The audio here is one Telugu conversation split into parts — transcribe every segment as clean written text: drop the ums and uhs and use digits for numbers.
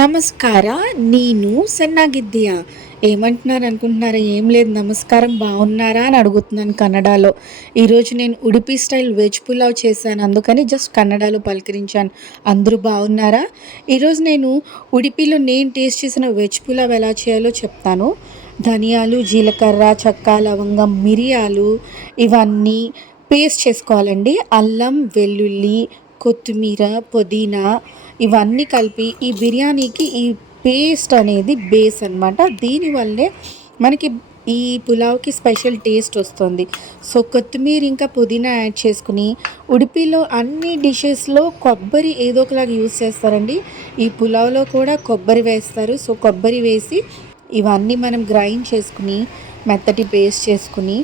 నమస్ಕಾರ నేను సన్నాగిద్దియా ఏమంటున్నారు అనుకుంటున్నారా? ఏం లేదు, నమస్కారం బాగున్నారా అని అడుగుతున్నాను కన్నడలో. ఈరోజు నేను ఉడిపి స్టైల్ వెజ్ పులావ్ చేశాను, అందుకని జస్ట్ కన్నడలో పలకరించాను. అందరూ బాగున్నారా? ఈరోజు నేను ఉడిపిలో నేను టేస్ట్ చేసిన వెజ్ పులావ్ ఎలా చేయాలో చెప్తాను. ధనియాలు, జీలకర్ర, చెక్క, లవంగం, మిరియాలు ఇవన్నీ పేస్ట్ చేసుకోవాలండి. అల్లం, వెల్లుల్లి, కొత్తిమీర, పుదీనా ఇవన్నీ కలిపి ఈ బిర్యానీకి ఈ పేస్ట్ అనేది బేస్ అనమాట. దీనివల్లే మనకి ఈ పులావ్కి స్పెషల్ టేస్ట్ వస్తుంది. సో కొత్తిమీర ఇంకా పుదీనా యాడ్ చేసుకుని, ఉడిపిలో అన్ని డిషెస్లో కొబ్బరి ఏదో ఒకలాగా యూస్ చేస్తారండి. ఈ పులావ్లో కూడా కొబ్బరి వేస్తారు. సో కొబ్బరి వేసి ఇవన్నీ మనం గ్రైండ్ చేసుకుని మెత్తటి పేస్ట్ చేసుకుని,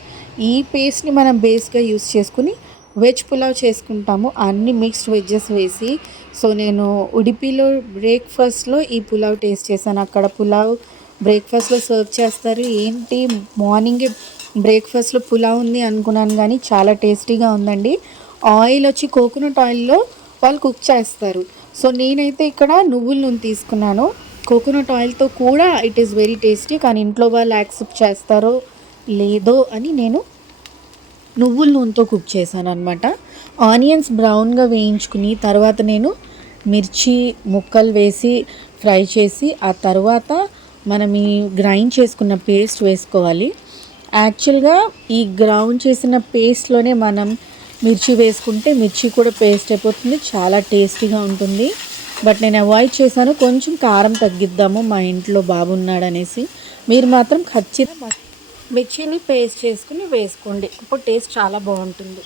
ఈ పేస్ట్ని మనం బేస్గా యూస్ చేసుకుని వెజ్ పులావ్ చేసుకుంటాము, అన్ని మిక్స్డ్ వెజ్జెస్ వేసి. సో నేను ఉడిపిలో బ్రేక్ఫాస్ట్లో ఈ పులావ్ టేస్ట్ చేశాను. అక్కడ పులావ్ బ్రేక్ఫాస్ట్లో సర్వ్ చేస్తారు. ఏంటి మార్నింగే బ్రేక్ఫాస్ట్లో పులావ్ ఉంది అనుకున్నాను, కానీ చాలా టేస్టీగా ఉందండి. ఆయిల్ వచ్చి కోకోనట్ ఆయిల్లో వాళ్ళు కుక్ చేస్తారు. సో నేనైతే ఇక్కడ నువ్వుల నూనె తీసుకున్నాను. కోకోనట్ ఆయిల్తో కూడా ఇట్ ఈస్ వెరీ టేస్టీ, కానీ ఇంట్లో వాళ్ళు యాక్సెప్ట్ చేస్తారో లేదో అని నేను నువ్వుల నూనెతో కుక్ చేశాను అనమాట. ఆనియన్స్ బ్రౌన్గా వేయించుకుని తర్వాత నేను మిర్చి ముక్కలు వేసి ఫ్రై చేసి, ఆ తర్వాత మనం ఈ గ్రైండ్ చేసుకున్న పేస్ట్ వేసుకోవాలి. యాక్చువల్గా ఈ గ్రౌండ్ చేసిన పేస్ట్లోనే మనం మిర్చి వేసుకుంటే మిర్చి కూడా పేస్ట్ అయిపోతుంది, చాలా టేస్టీగా ఉంటుంది. బట్ నేను అవాయిడ్ చేశాను, కొంచెం కారం తగ్గిద్దాము మా ఇంట్లో బాబున్నాడనేసి. మీరు మాత్రం ఖచ్చితంగా మిర్చిని పేస్ట్ చేసుకుని వేసుకోండి, అప్పుడు టేస్ట్ చాలా బాగుంటుంది.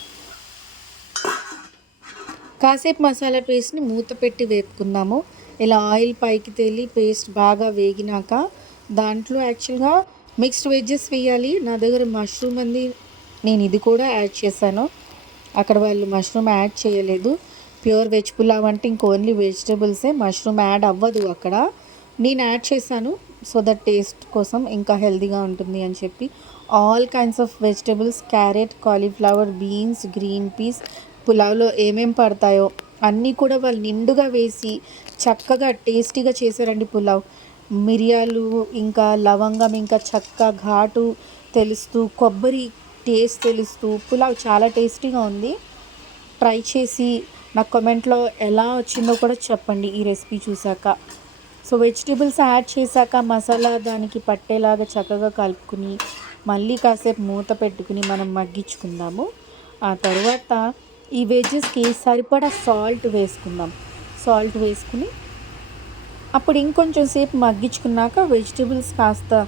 కాసేపు మసాలా పేస్ట్ని మూత పెట్టి వేపుకుందాము. ఇలా ఆయిల్ పైకి తేలి పేస్ట్ బాగా వేగినాక దాంట్లో యాక్చువల్గా మిక్స్డ్ వెజ్జెస్ వేయాలి. నా దగ్గర మష్రూమ్ ఉంది, నేను ఇది కూడా యాడ్ చేశాను. అక్కడ వాళ్ళు మష్రూమ్ యాడ్ చేయలేదు. ప్యూర్ వెజ్ పులావ్ అంటే ఇంక ఓన్లీ వెజిటేబుల్సే, మష్రూమ్ యాడ్ అవ్వదు అక్కడ. నేను యాడ్ చేశాను సో దట్ టేస్ట్ కోసం ఇంకా హెల్తీగా ఉంటుంది అని చెప్పి. All kinds of vegetables, carrot, cauliflower, beans, green peas, పులావ్లో ఏమేం పడతాయో అన్నీ కూడా వాళ్ళు నిండుగా వేసి చక్కగా టేస్టీగా చేశారండి పులావ్. మిరియాలు ఇంకా లవంగం ఇంకా చెక్క ఘాటు తెలుస్తూ, కొబ్బరి టేస్ట్ తెలుస్తూ పులావ్ చాలా టేస్టీగా ఉంది. ట్రై చేసి నాకు కామెంట్లో ఎలా వచ్చిందో కూడా చెప్పండి ఈ రెసిపీ చూసాక. సో వెజిటేబుల్స్ యాడ్ చేశాక మసాలా దానికి పట్టేలాగా చక్కగా కలుపుకుని మళ్ళీ కాసేపు మూత పెట్టుకుని మనం మగ్గించుకుందాము. ఆ తర్వాత ఈ వెజ్జెస్కి సరిపడా సాల్ట్ వేసుకుందాం. సాల్ట్ వేసుకుని అప్పుడు ఇంకొంచెం సేపు మగ్గించుకున్నాక వెజిటేబుల్స్ కాస్త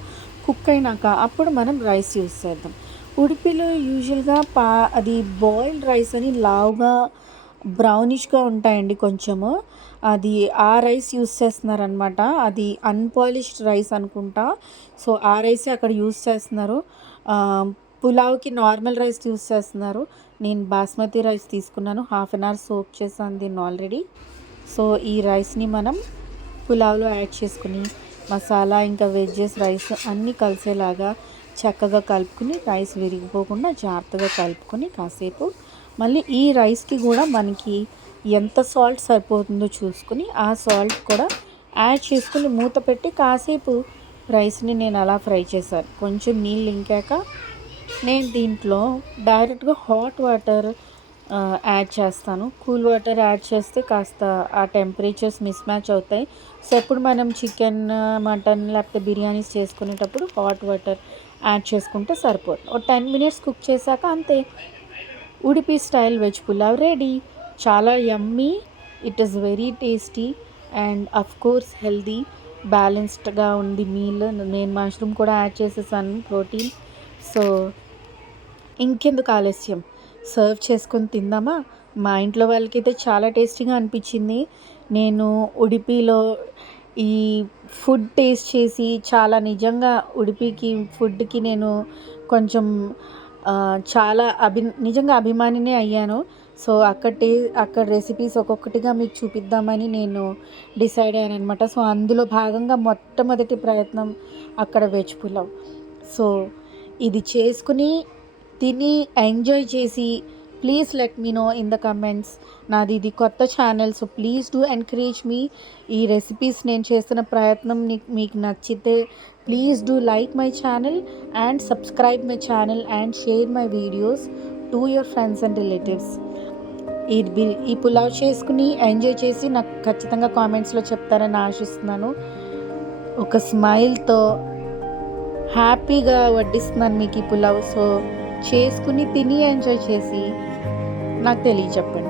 కుక్ అయినాక అప్పుడు మనం రైస్ యూస్ చేద్దాం. ఉడిపిలో యూజువల్గా అది బాయిల్డ్ రైస్ అని లావుగా బ్రౌనిష్గా ఉంటాయండి కొంచెము. అది ఆ రైస్ యూస్ చేస్తున్నారనమాట. అది అన్పాలిష్డ్ రైస్ అనుకుంటా. సో ఆ రైసే అక్కడ యూస్ చేస్తున్నారు. పులావ్కి నార్మల్ రైస్ యూస్ చేస్తున్నారు. నేను బాస్మతి రైస్ తీసుకున్నాను, హాఫ్ అన్ అవర్ సోక్ చేశాను దీన్ని ఆల్రెడీ. సో ఈ రైస్ని మనం పులావ్లో యాడ్ చేసుకుని మసాలా ఇంకా వెజ్జెస్ రైస్ అన్నీ కలిసేలాగా చక్కగా కలుపుకుని, రైస్ విరిగిపోకుండా జాగ్రత్తగా కలుపుకొని కాసేపు మళ్ళీ ఈ రైస్కి కూడా మనకి ఎంత సాల్ట్ సరిపోతుందో చూసుకుని ఆ సాల్ట్ కూడా యాడ్ చేసుకుని మూత పెట్టి కాసేపు రైస్ని నేను అలా ఫ్రై చేశాను. కొంచెం నీళ్ళు ఇంకాక నేను దీంట్లో డైరెక్ట్గా హాట్ వాటర్ యాడ్ చేస్తాను. కూల్ వాటర్ యాడ్ చేస్తే కాస్త ఆ టెంపరేచర్స్ మిస్ మ్యాచ్ అవుతాయి. సో ఎప్పుడు మనం చికెన్, మటన్ లేకపోతే బిర్యానీస్ చేసుకునేటప్పుడు హాట్ వాటర్ యాడ్ చేసుకుంటే సరిపోతుంది. ఒక 10 మినిట్స్ కుక్ చేశాక అంతే, Udupi style veg pulao ready. చాలా yummy, it is very tasty and of course healthy, బ్యాలెన్స్డ్గా ఉంది మీల్. నేను మష్రూమ్ కూడా యాడ్ చేసేసాను, ప్రోటీన్. సో ఇంకెందుకు ఆలస్యం, సర్వ్ చేసుకొని తిందామా? మా ఇంట్లో వాళ్ళకైతే చాలా టేస్టీగా అనిపించింది. నేను ఉడిపిలో ఈ ఫుడ్ టేస్ట్ చేసి చాలా నిజంగా ఉడిపికి ఫుడ్కి నేను కొంచెం చాలా నిజంగా అభిమానినే అయ్యాను. సో అక్కడ రెసిపీస్ ఒక్కొక్కటిగా మీకు చూపిద్దామని నేను డిసైడ్ అయ్యాను అనమాట. సో అందులో భాగంగా మొట్టమొదటి ప్రయత్నం అక్కడ వెజ్ పులావ్. సో ఇది చేసుకుని తిని ఎంజాయ్ చేసి please let me know in the comments. నాది ఇది కొత్త channel, so please do encourage me. ఈ రెసిపీస్ నేను చేస్తున్న ప్రయత్నం మీకు నచ్చితే please do like my channel and subscribe my channel and share my videos to your friends and relatives. ఈ పులావ్ చేసుకుని ఎంజాయ్ చేసి నాకు ఖచ్చితంగా కామెంట్స్లో చెప్తారని ఆశిస్తున్నాను. ఒక స్మైల్తో హ్యాపీగా వడ్డిస్తున్నాను మీకు ఈ పులావ్. సో చేసుకుని తిని ఎంజాయ్ చేసి నాకు తెలియచెప్పండి.